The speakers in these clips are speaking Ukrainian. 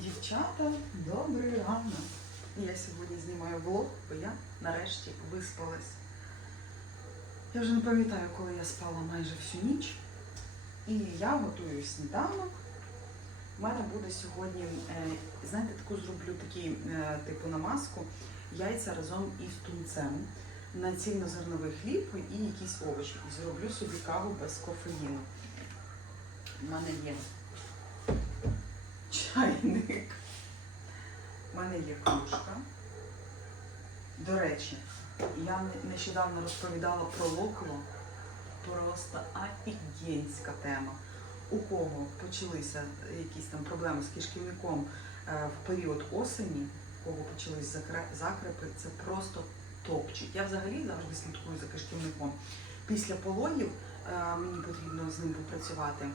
Дівчата, добрий ранок. Я сьогодні знімаю влог, бо я нарешті виспалась. Я вже не пам'ятаю, коли я спала майже всю ніч. І я готую сніданок. У мене буде сьогодні, е, знаєте, таку зроблю такий е, типу намазку, яйця разом із тунцем на цільнозерновий хліб і якісь овочі. Зроблю собі каву без кофеїну. У мене є чайник. У мене є кружка. До речі, я нещодавно розповідала про локло. Просто офігенська тема. У кого почалися якісь там проблеми з кишківником е, в період осені, у кого почались закрепи, це просто топчик. Я взагалі завжди слідкую за кишківником. Після пологів е, мені потрібно з ним попрацювати.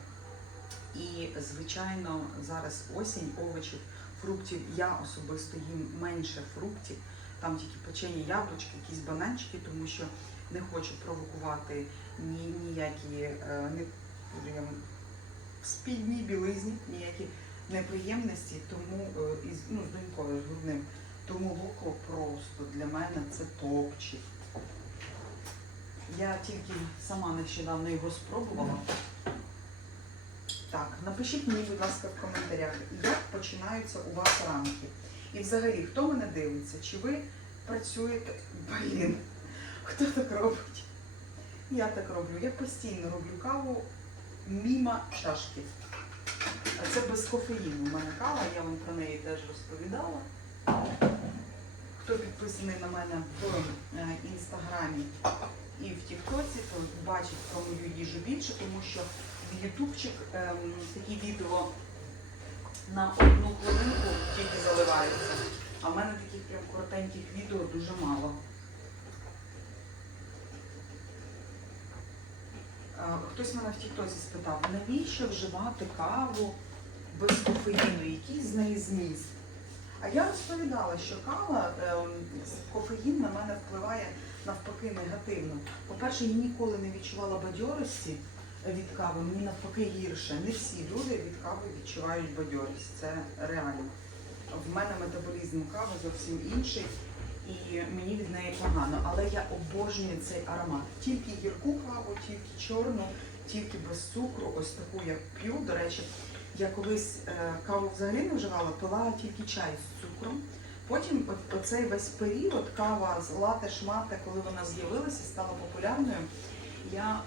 І, звичайно, зараз осінь, овочів, фруктів. Я особисто їм менше фруктів, там тільки печені яблучки, якісь бананчики, тому що не хочу провокувати ні, ніякі е, не, спідній білизні, ніякі неприємності, тому е, із ну, з донькою, з грудним. Тому луко просто для мене це топчик. Я тільки сама нещодавно його спробувала. Так, напишіть мені, будь ласка, в коментарях, як починаються у вас ранки. І взагалі, хто мене дивиться? Чи ви працюєте? Блін, хто так робить? Я так роблю. Я постійно роблю каву мімо чашки. А це без кофеїну. У мене кава, я вам про неї теж розповідала. Хто підписаний на мене в е, інстаграмі і в Тіктоці, то бачить про мою їжу більше, тому що Ютубчик ем, такі відео на одну хвилинку тільки заливаються. А в мене таких прям коротеньких відео дуже мало. Е, Хтось мене в Тіктосі спитав, навіщо вживати каву без кофеїну, який з неї зміст? А я розповідала, що кава, ем, кофеїн на мене впливає навпаки негативно. По-перше, я ніколи не відчувала бадьорості від кави, мені навпаки гірше. Не всі люди від кави відчувають бадьорість. Це реально. В мене метаболізм кави зовсім інший, і мені від неї погано. Але я обожнюю цей аромат. Тільки гірку каву, тільки чорну, тільки без цукру. Ось таку я п'ю. До речі, я колись е, каву взагалі не вживала, пила тільки чай з цукром. Потім оцей весь період кава з лате, шмате, коли вона з'явилася, стала популярною. Я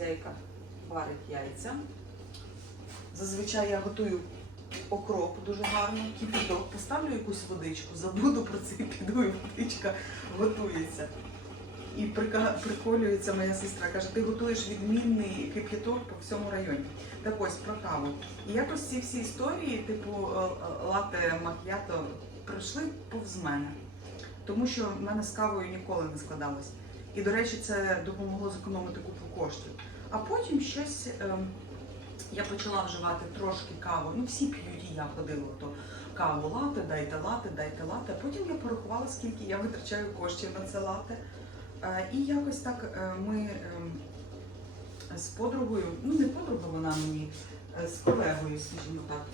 хазяйка варить яйця. Зазвичай я готую окроп дуже гарно, кипяток, поставлю якусь водичку, забуду про це, піду і водичка готується. І приколюється моя сестра, каже, ти готуєш відмінний кип'яток по всьому районі. Так ось про каву. І якось ці всі історії, типу е, е, лате мак'ято, пройшли повз мене. Тому що в мене з кавою ніколи не складалось. І, до речі, це допомогло зекономити купу коштів. А потім щось ем, я почала вживати трошки каву. Ну, всі п'ють, я ходила то каву лате, дайте лате, дайте лате. Потім я порахувала, скільки я витрачаю коштів на це лате. Е, І якось так е, ми ем, з подругою, ну не подруга вона мені, е, з колегою, скажімо так.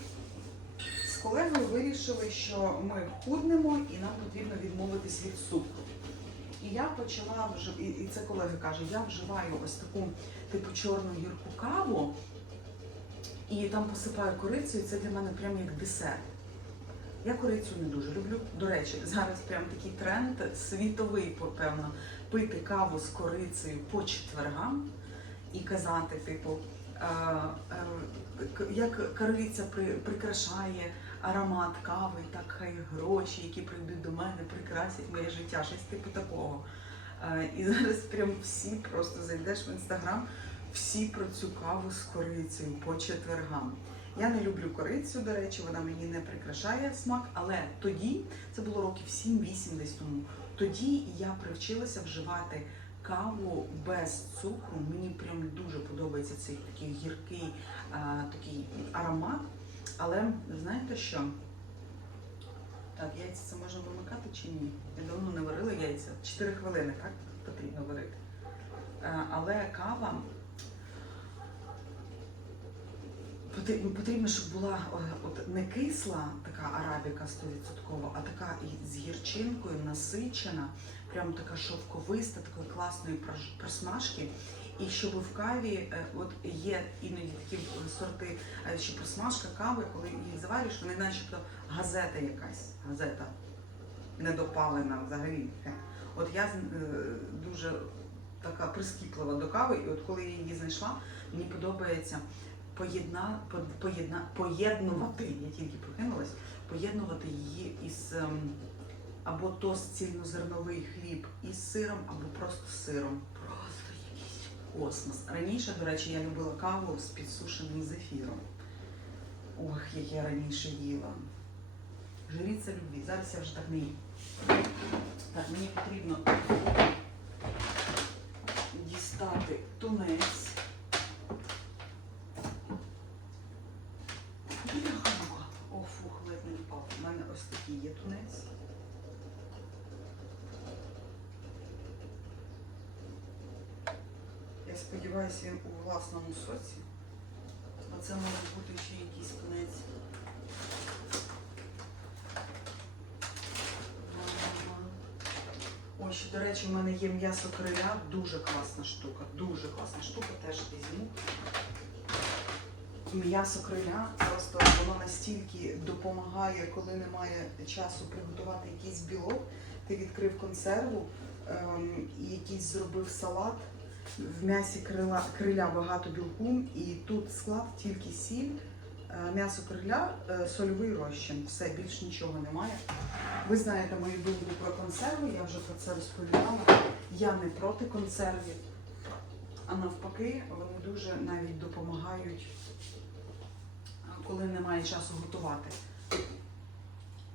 З колегою вирішили, що ми худнемо і нам потрібно відмовитись від цукру. І я почала вже, і, це колега каже, я вживаю ось таку типу чорну гірку каву і там посипаю корицею, і це для мене прям як десерт. Я корицю не дуже люблю. До речі, зараз прям такий тренд світовий, певно, пити каву з корицею по четвергам і казати, типу, е, е, як при, прикрашає аромат кави, так хай гроші, які прийдуть до мене, прикрасять моє життя, щось типу такого. Е, і зараз прям всі просто зайдеш в інстаграм, всі про цю каву з корицею по четвергам. Я не люблю корицю, до речі, вона мені не прикрашає смак, але тоді, це було років 7-8 десь тому, тоді я привчилася вживати каву без цукру. Мені прям дуже подобається цей такий гіркий а, такий аромат. Але знаєте що? Так, яйця це можна вимикати чи ні? Я давно не варила яйця. 4 хвилини, так? Потрібно варити. Е, Але кава Потрібно, потрібно, щоб була от не кисла така арабіка 100%, а така з гірчинкою, насичена, прям така шовковиста, такої класної просмажки. І щоб в каві, е, от є іноді такі сорти, е, що просмажка кави, коли її заварюєш, вони начебто газета якась, газета недопалена взагалі. От я е, дуже така прискіплива до кави, і от коли я її знайшла, мені подобається поєдна, поєдна, поєднувати, я тільки прокинулась, поєднувати її із ем, або тост цільнозерновий хліб із сиром, або просто сиром. Просто якийсь космос. Раніше, до речі, я любила каву з підсушеним зефіром. Ох, як я раніше їла. Жріться любві. Зараз я вже так не їм. Так, мені потрібно дістати тунець. Бляха-муха. О, фух, ледь не впав. У мене ось такий є тунець. Я сподіваюся, він у власному соці. А це може бути ще якийсь тунець. Ой, ще, до речі, в мене є м'ясо криля, дуже класна штука, дуже класна штука, теж візьму. М'ясо криля просто воно настільки допомагає, коли немає часу приготувати якийсь білок. Ти відкрив консерву ем, і якийсь зробив салат. В м'ясі крила, криля багато білку, і тут склад тільки сіль, е, м'ясо криля, е, сольовий розчин. Все, більш нічого немає. Ви знаєте мою думку про консерви, я вже про це розповідала. Я не проти консервів, а навпаки, вони дуже навіть допомагають, коли немає часу готувати.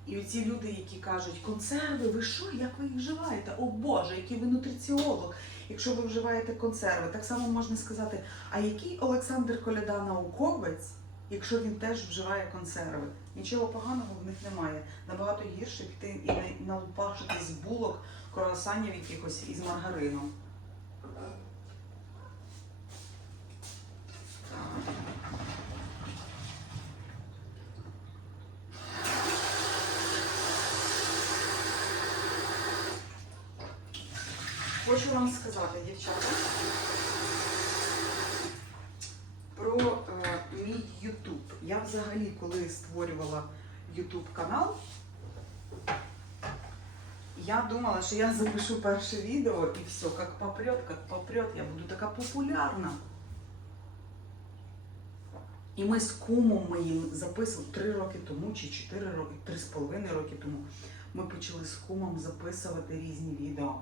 І оці люди, які кажуть, консерви, ви що, як ви їх вживаєте? О Боже, який ви нутриціолог, якщо ви вживаєте консерви. Так само можна сказати, а який Олександр Коляда науковець, якщо він теж вживає консерви? Нічого поганого в них немає. Набагато гірше піти і на- налупашити з булок, круасанів якихось із маргарином. Хочу вам сказати, дівчата, про е, мій YouTube. Я взагалі, коли створювала YouTube канал, я думала, що я запишу перше відео і все, як попрет, як попрет, я буду така популярна. І ми з кумом моїм записували три роки тому чи чотири роки, три з половиною роки тому. Ми почали з кумом записувати різні відео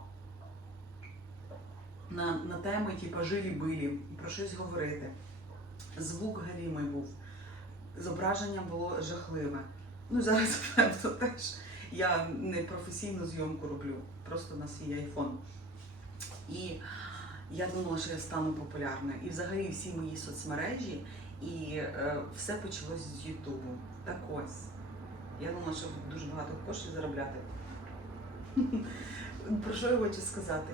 на, на теми, типу жилі-билі, про щось говорити. Звук галімий був, зображення було жахливе. Ну, зараз напевно, теж я не професійну зйомку роблю, просто на свій айфон. І я думала, що я стану популярною. І взагалі всі мої соцмережі, і е, все почалось з Ютубу. Так ось. Я думала, що дуже багато коштів заробляти. Про що я хочу сказати?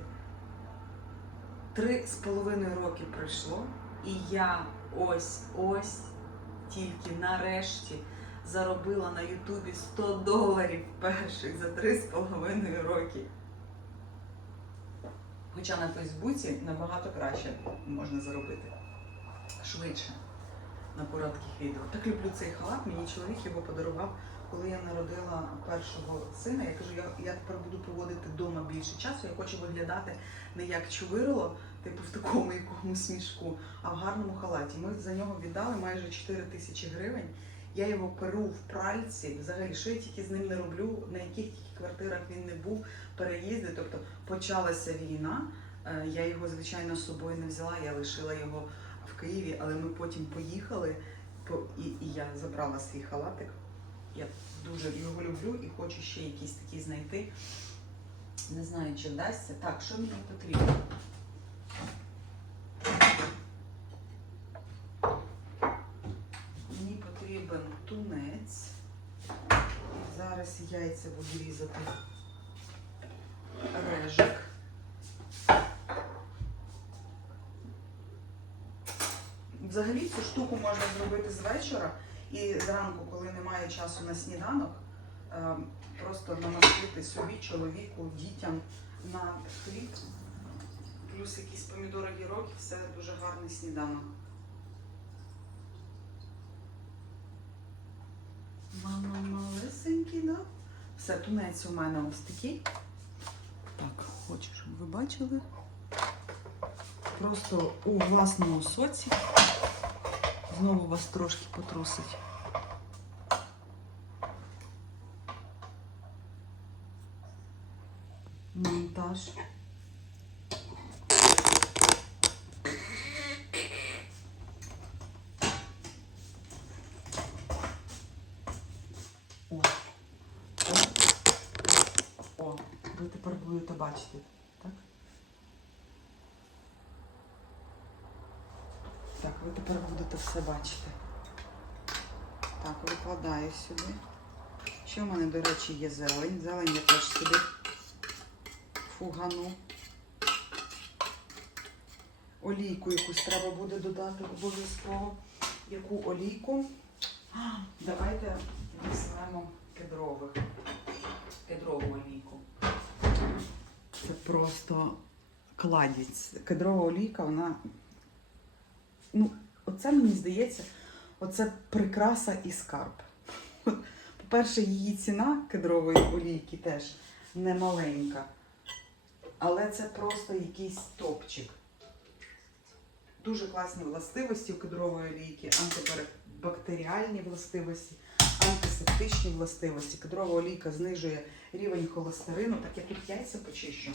Три з половиною роки пройшло, і я ось ось тільки нарешті заробила на Ютубі 100 доларів перших за три з половиною роки. Хоча на Фейсбуці набагато краще можна заробити. Швидше на коротких відео. Так люблю цей халат. Мені чоловік його подарував, коли я народила першого сина. Я кажу, я, я тепер буду проводити вдома більше часу. Я хочу виглядати не як чувирло, типу в такому якомусь мішку, а в гарному халаті. Ми за нього віддали майже 4 тисячі гривень. Я його перу в пральці. Взагалі, що я тільки з ним не роблю, на яких тільки квартирах він не був, переїзди. Тобто почалася війна. Е, Я його, звичайно, з собою не взяла, я лишила його в Києві, але ми потім поїхали, і, і я забрала свій халатик. Я дуже його люблю і хочу ще якийсь такий знайти. Не знаю, чи вдасться. Так, що мені потрібно? Мені потрібен тунець. Зараз яйця буду різати режик. Взагалі цю штуку можна зробити з вечора і зранку, коли немає часу на сніданок, е, просто намастити собі, чоловіку, дітям на хліб. Плюс якісь помідори гірок, і все дуже гарний сніданок. Мама малесенький, да? Все, тунець у мене ось такий. Так, хочу, щоб ви бачили. Просто у власному соці. Знову вас трошки потрусить. Монтаж. О. О. О. Ви тепер будете бачити, так? Так, ви тепер все бачити. Так, викладаю сюди. Ще в мене, до речі, є зелень. Зелень я теж сюди фугану. Олійку якусь треба буде додати обов'язково. Яку олійку? А, Давайте візьмемо кедрових. Кедрову олійку. Це просто кладіць. Кедрова олійка, вона. Ну, оце мені здається, оце прикраса і скарб. По-перше, її ціна кедрової олійки теж не маленька. Але це просто якийсь топчик. Дуже класні властивості у кедрової олійки, антибактеріальні властивості, антисептичні властивості. Кедрова олійка знижує рівень холестерину, так я тут яйця почищу.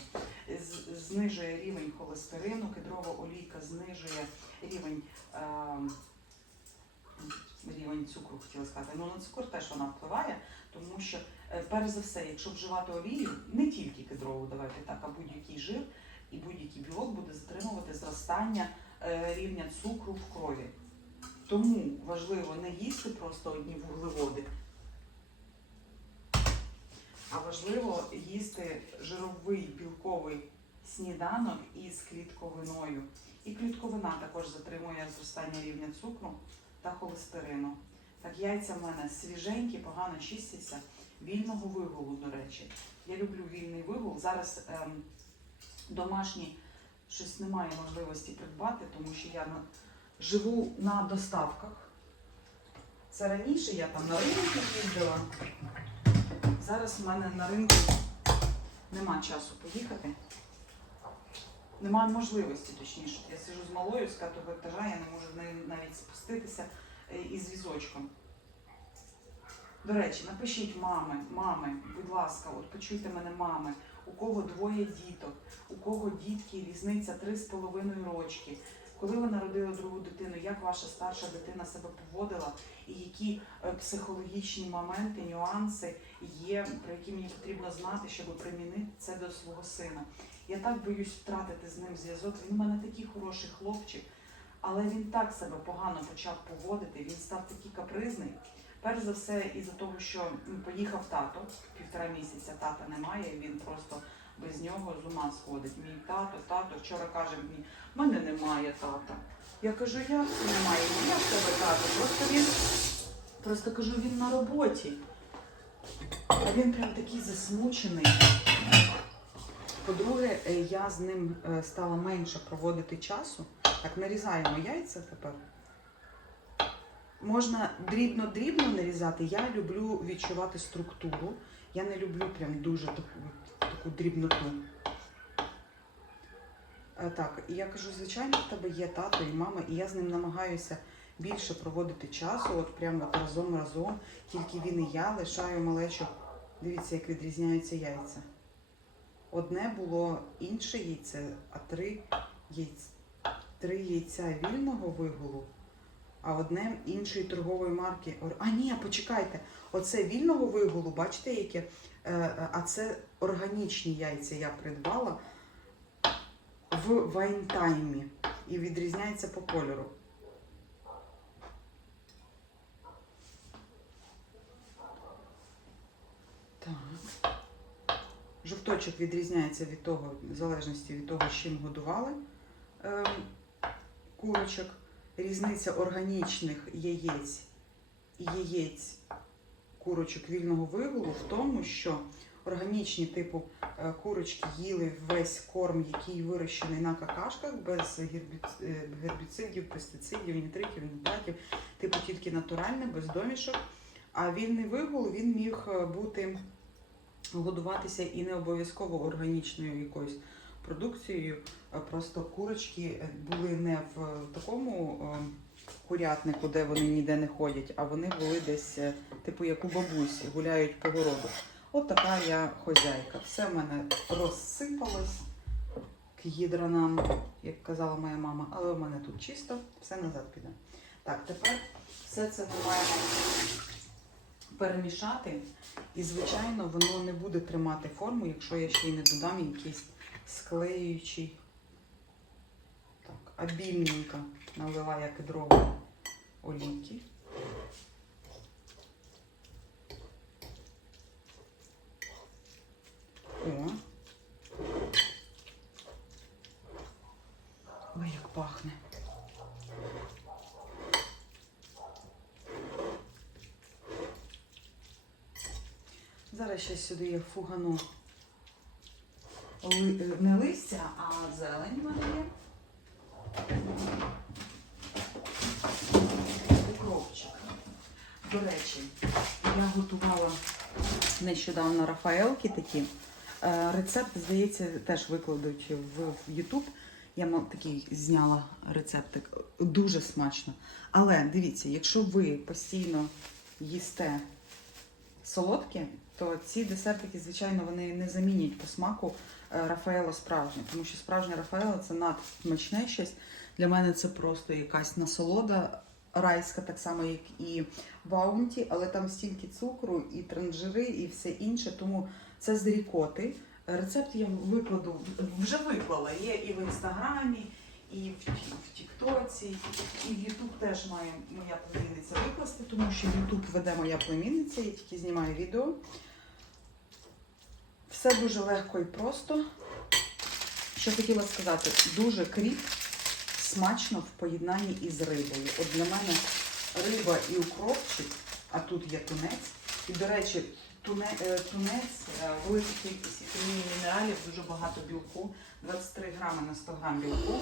Знижує рівень холестерину, кедрова олійка знижує рівень, е, рівень цукру, хотіла сказати. Ну на цукор теж вона впливає, тому що, е, перш за все, якщо вживати олію, не тільки кедрову, давайте так, а будь-який жир і будь-який білок буде затримувати зростання е, рівня цукру в крові. Тому важливо не їсти просто одні вуглеводи, а важливо їсти жировий білковий сніданок із клітковиною. І клітковина також затримує зростання рівня цукру та холестерину. Так, яйця в мене свіженькі, погано чистяться, вільного вигулу, до речі. Я люблю вільний вигул. Зараз ем, домашні щось немає можливості придбати, тому що я на, живу на доставках. Це раніше я там на ринку їздила. Зараз в мене на ринку нема часу поїхати. Немає можливості, точніше. Я сижу з малою з п'ятого етажа, я не можу навіть спуститися е, із візочком. До речі, напишіть мами, мами, будь ласка, от почуйте мене, мами, у кого двоє діток, у кого дітки, різниця 3,5 рочки. Коли ви народили другу дитину, як ваша старша дитина себе поводила, і які е, психологічні моменти, нюанси є, про які мені потрібно знати, щоб примінити це до свого сина. Я так боюсь втратити з ним зв'язок. Він у мене такий хороший хлопчик, але він так себе погано почав поводити. Він став такий капризний. Перш за все, із-за того, що поїхав тато, півтора місяця тата немає, він просто без нього з ума сходить. Мій тато, тато вчора каже мені, в мене немає тата. Я кажу, як це немає? Я в тебе тато. Просто він просто кажу, він на роботі. А він прям такий засмучений. По-друге, е, я з ним е, стала менше проводити часу. Так, нарізаємо яйця тепер. Можна дрібно-дрібно нарізати. Я люблю відчувати структуру. Я не люблю прям дуже таку, дрібноту. Е, Так, і я кажу, звичайно, в тебе є тато і мама, і я з ним намагаюся більше проводити часу, от прямо разом разом. Тільки він і я лишаю малечу. Дивіться, як відрізняються яйця. Одне було інше яйце, а три яйця, три яйця вільного вигулу, а одне іншої торгової марки. А ні, почекайте, оце вільного вигулу, бачите, яке? Е, е, А це органічні яйця я придбала в вайнтаймі і відрізняється по кольору. Жовточок відрізняється від того, в залежності від того, з чим годували ем, курочок. різниця органічних яєць і яєць курочок вільного вигулу в тому, що органічні типу е, курочки їли весь корм, який вирощений на какашках, без е, гербіцидів, пестицидів, нітритів, нітратів, типу тільки натуральне, без домішок. А вільний вигул він міг е, бути годуватися і не обов'язково органічною якоюсь продукцією. Просто курочки були не в такому курятнику, де вони ніде не ходять, а вони були десь, е, типу, як у бабусі, гуляють по городу. От така я хозяйка. Все в мене розсипалось к їдранам, як казала моя мама, але в мене тут чисто, все назад піде. Так, тепер все це ми маємо перемішати. І, звичайно, воно не буде тримати форму, якщо я ще й не додам якийсь склеюючий. Обільненько налила я кедрової олійки. О. Ой, як пахне. Зараз ще сюди я фугану е, не листя, а зелень в мене є. Укропчик. До речі, я готувала нещодавно Рафаелки такі. Е, Рецепт, здається, теж викладуть в YouTube. Я такий зняла рецептик. Дуже смачно. Але дивіться, якщо ви постійно їсте солодкі, то ці десертики, звичайно, вони не замінять по смаку е, Рафаело справжнє, тому що справжнє Рафаело це надсмачне щось. Для мене це просто якась насолода райська, так само, як і баунті, але там стільки цукру, і транжири, і все інше. Тому це з рікоти. Рецепт я викладу, вже виклала. Є і в інстаграмі, і в, Тіктоці, і в Ютуб теж має моя племінниця викласти, тому що Ютуб веде моя племінниця, я тільки знімаю відео. Все дуже легко і просто. Що хотіла сказати, дуже кріп смачно в поєднанні із рибою. От для мене риба і укропчик, а тут є тунець. І, до речі, туне, е, тунець, е, велика кількість мінералів, дуже багато білку, 23 грами на 100 грам білку.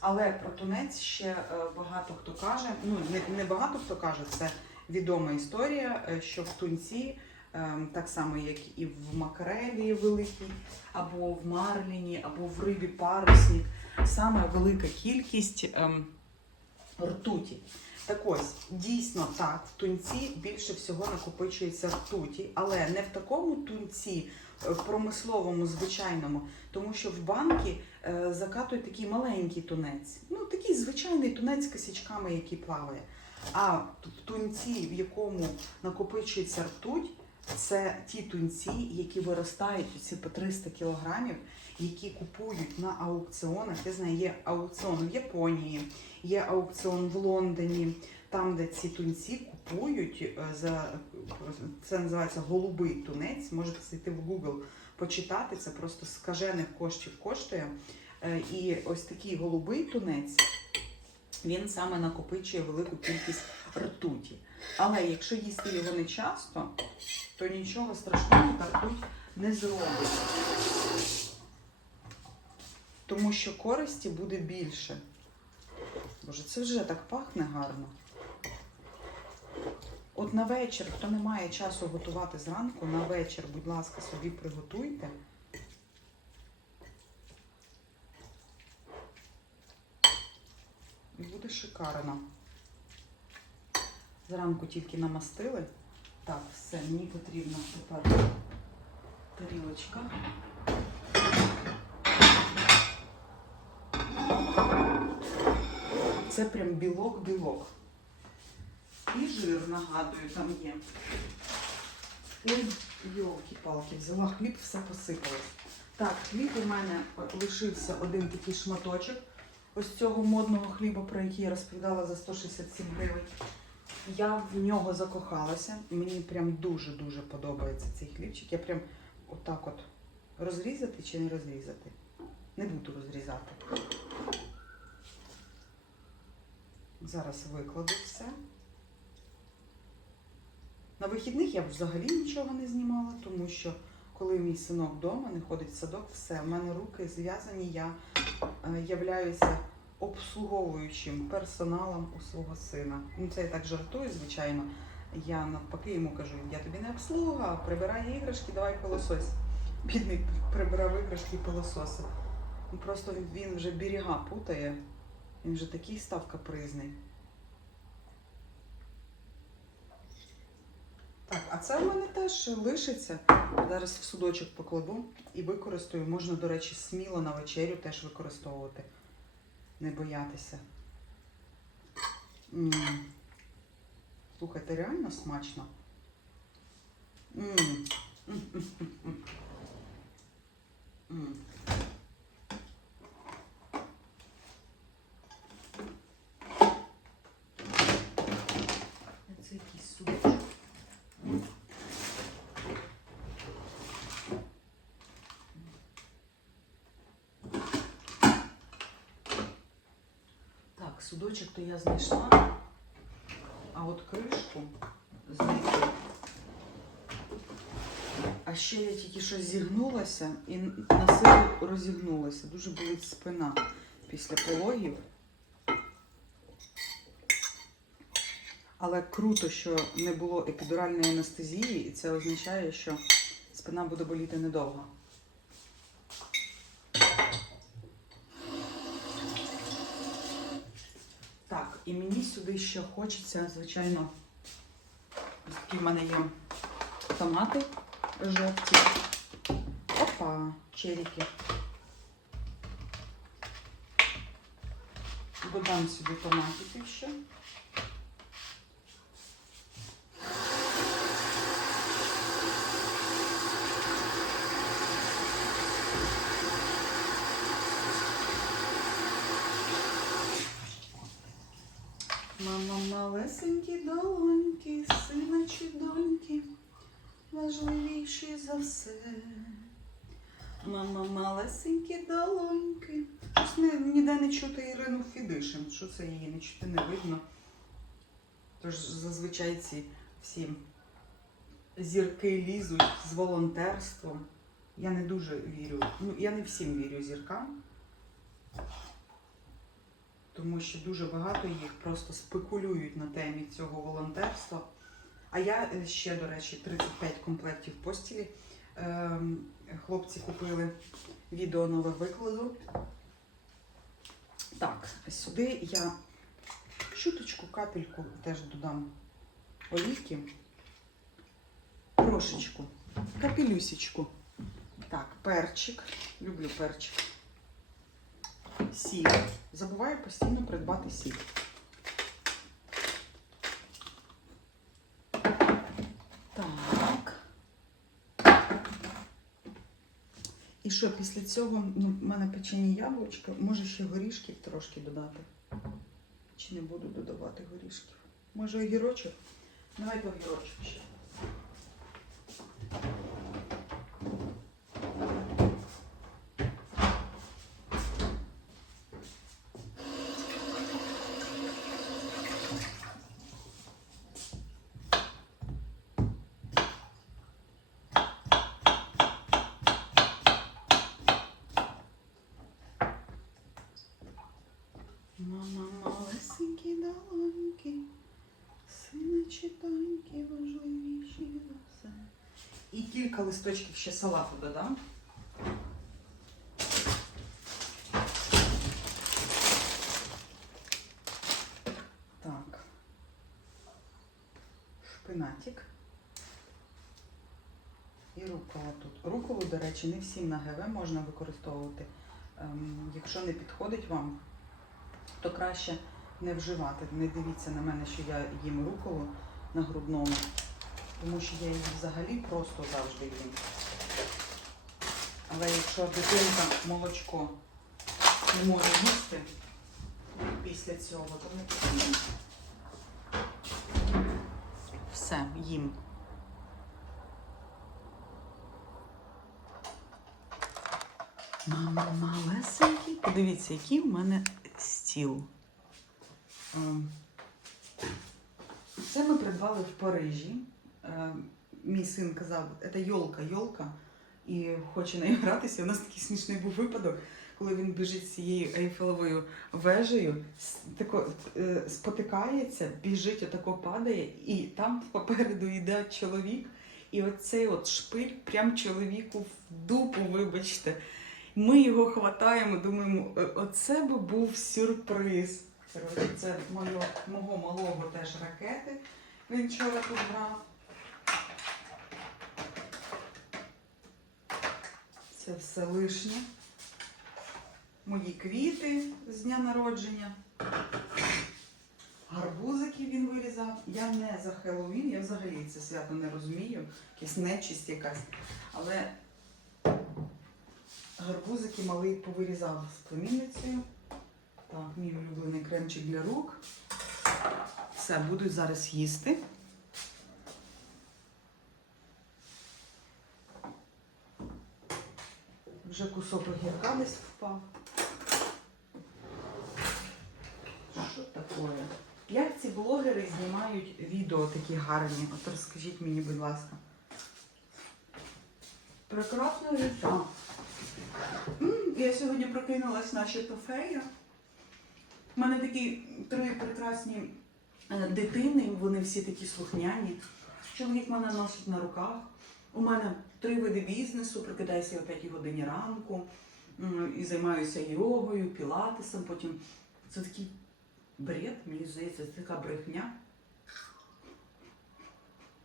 Але про тунець ще е, багато хто каже, ну не, не багато хто каже, це відома історія, е, що в тунці, е, так само як і в макрелі великій, або в марліні, або в рибі парусні, саме велика кількість ем, ртуті. Так ось, дійсно так, в тунці більше всього накопичується ртуті, але не в такому тунці е, промисловому, звичайному, тому що в банки е, закатують такий маленький тунець. Ну, такий звичайний тунець з косячками, який плаває. А в тунці, в якому накопичується ртуть, це ті тунці, які виростають оці по 300 кілограмів, які купують на аукціонах. Я знаю, є аукціон в Японії, є аукціон в Лондоні, там, де ці тунці купують е, за це називається голубий тунець. Можете зайти в Google почитати. Це просто скажених коштів коштує. Е, І ось такий голубий тунець. Він саме накопичує велику кількість ртуті. Але якщо їсти його не часто, то нічого страшного ртуть не зробить. Тому що користі буде більше. Боже, це вже так пахне гарно. От на вечір, хто не має часу готувати зранку, на вечір, будь ласка, собі приготуйте. І буде шикарно. Зранку тільки намастили. Так, все, мені потрібна тепер тарілочка. Це прям білок-білок. І жир, нагадую, там є. Ой, йолки-палки, взяла хліб, все посипалось. Так, хліб у мене лишився один такий шматочок ось цього модного хліба, про який я розповідала за 167 гривень. Я в нього закохалася. Мені прям дуже-дуже подобається цей хлібчик. Я прям отак от розрізати чи не розрізати. Не буду розрізати. Зараз викладу все. На вихідних я взагалі нічого не знімала, тому що коли мій синок вдома не ходить в садок, все, в мене руки зв'язані, я е, являюся обслуговуючим персоналом у свого сина. Ну, це я так жартую, звичайно. Я навпаки йому кажу, я тобі не обслуга, прибирай іграшки, давай пилосось. Бідний прибирав іграшки і пилососив. Ну, Просто він вже берега путає, він вже такий став капризний. Так, а це в мене теж лишиться. Зараз в судочок покладу і використаю. Можна, до речі, сміло на вечерю теж використовувати. Не боятися. м Слухайте, реально смачно. м М-м-м-м. М. Це якийсь судочок. Так, судочок то я знайшла, а от кришку знайти. А ще я тільки що зігнулася і на силу розігнулася. Дуже болить спина після пологів. Але круто, що не було епідуральної анестезії, і це означає, що спина буде боліти недовго. Так, і мені ще хочеться, звичайно, такі в мене є томати жовті. Опа, черіки. Додам сюди томатики ще. Мама малесенькі долоньки, сина чи доньки, важливіші за все. Мама малесенькі долоньки. Щось не, ніде не чути Ірину Фідишин. Що це її не чути, не видно. Тож зазвичай ці всі зірки лізуть з волонтерством. Я не дуже вірю. Ну, я не всім вірю зіркам. Тому що дуже багато їх просто спекулюють на темі цього волонтерства. А я е, ще, до речі, 35 комплектів постілі. ем, Хлопці купили відео нове викладу. Так, сюди я чуточку, капельку теж додам олійки. Трошечку, капелюсечку. Так, перчик. Люблю перчик. Сіль. Забуваю постійно придбати сіль. Так. І що, після цього ну, в мене печені яблучко, може ще горішків трошки додати. Чи не буду додавати горішків? Може огірочок? Давайте огірочок ще. Мама малесенькі долоньки, сини чи доньки важливіші за все. І кілька листочків ще салату додам. Так. Шпинатик. І рукола тут. Руколу, до речі, не всім на ГВ можна використовувати. Ем, якщо не підходить вам, то краще не вживати. Не дивіться на мене, що я їм руколу на грудному, тому що я її взагалі просто завжди їм. Але якщо дитинка молочко не може їсти після цього, то не потрібно. Все, їм. Мама малесенький. Подивіться, який в мене стіл. Ем, Це ми придбали в Парижі. Ем, Мій син казав, це йолка, йолка, і хоче нею гратися. У нас такий смішний був випадок, коли він біжить цією ейфелевою вежею, тако, е, спотикається, біжить, отако падає, і там попереду йде чоловік. І оцей от шпиль прям чоловіку в дупу, вибачте. Ми його хватаємо, думаємо, «Е, оце би був сюрприз. Це моє, мого малого теж ракети. Він вчора тут брав. Це все лишнє. Мої квіти з дня народження. Гарбузики він вирізав. Я не за Хеллоуін, я взагалі це свято не розумію. Якась нечисть якась. Але гарбузики малий повирізав з племінницею. Так, мій улюблений кремчик для рук. Все, буду зараз їсти. Вже кусок огірка десь впав. Що таке? Як ці блогери знімають відео такі гарні? От розкажіть мені, будь ласка. Прекрасне життя. Я сьогодні прокинулась наче фея. У мене такі три прекрасні е, дитини, вони всі такі слухняні. Чоловік мене носить на руках. У мене три види бізнесу, прокидаюся о 5 годині ранку і займаюся йогою, пілатесом. Потім це такий бред, мені здається, це така брехня.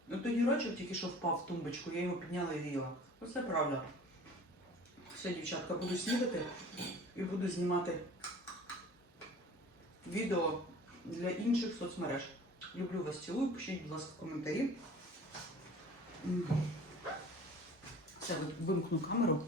Ну, той гірочок тільки що впав в тумбочку, я його підняла і з'їла. Оце правда. Все, дівчатка, буду снідати і буду знімати відео для інших соцмереж. Люблю вас, цілую, пишіть, будь ласка, коментарі. Все, вимкну камеру.